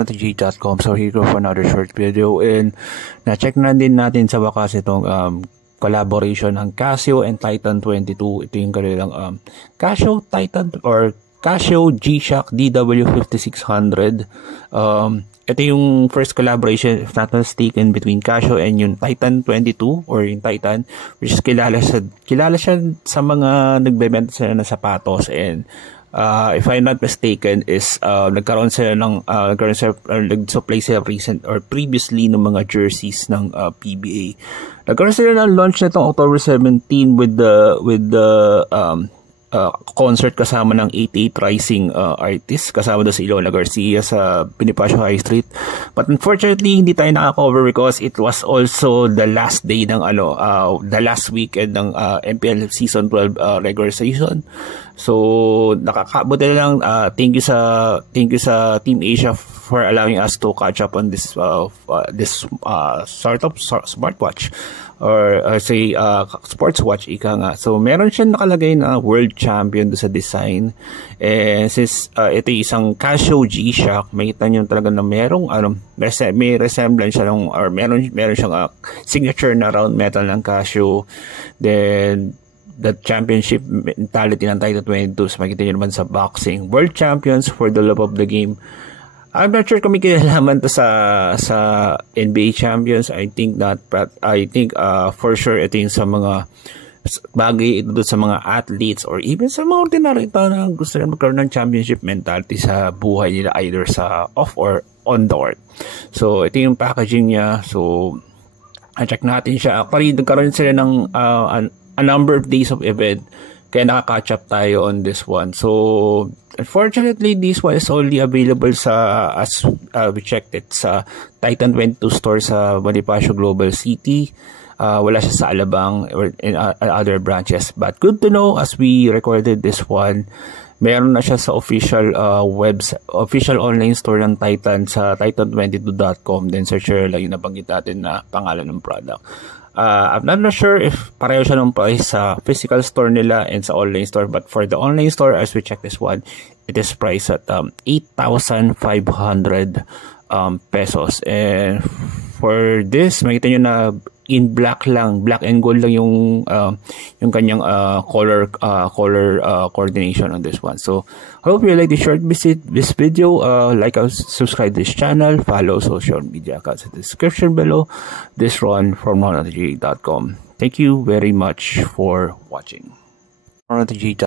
RTG.com. So here go for another short video, and na-check na din natin sa wakas itong collaboration ng Casio and Titan 22. Ito yung kanilang Casio Titan or Casio G-Shock DW5600. Ito yung first collaboration, if not mistaken, between Casio and yung Titan 22 or yung Titan, which is kilala siya sa mga nagbebenta sila ng sapatos. And if I'm not mistaken is nagkaroon sila nag-supply sila recent or previously ng mga jerseys ng PBA. Nagkaroon sila ng launch nitong October 17 with the concert kasama ng 88 Rising artists, kasama doon si Ilona Garcia sa Bonifacio High Street. But unfortunately, hindi tayo naka-cover because it was also the last day ng the last weekend ng MPL Season 12 regular season. So nakakabuti na lang. Thank you sa Team Asia for allowing us to catch up on this sort of smartwatch or say sports watch ika nga. So meron siya nakalagay na world champion do sa design, and since ito isang Casio G-Shock, makita niyo talaga na merong may resemblance siya ng, or meron siyang signature na round metal ng Casio. Then the championship mentality ng Titan 22, so makikita nyo naman sa boxing, world champions for the love of the game. I'm not sure kung may kinalaman to sa NBA champions. I think not, but I think for sure ito yung sa mga bagay ito sa mga athletes or even sa mga ordinary tao na gusto na magkaroon ng championship mentality sa buhay nila, either sa off or on the court. So ito yung packaging niya. So check natin siya. Actually nagkaroon sila ng a number of days of event, kaya naka-catch up tayo on this one. So unfortunately, this one is only available sa, as we checked it, sa Titan 22 store sa Bonifacio Global City. Wala siya sa Alabang or in other branches. But good to know, as we recorded this one, meron na siya sa official official online store ng Titan sa titan22.com. Then search lang yung nabanggit natin na pangalan ng product. I'm not sure if pareho siya ng price sa physical store nila and sa online store, but for the online store, as we check this one, it is priced at 8,500 pesos. And for this, makita nyo na in black lang, black and gold lang yung kanyang color coordination on this one. So I hope you like this short this video. Like and subscribe this channel, follow social media accounts in the description below. This run from RTG.com. Thank you very much for watching. RTG.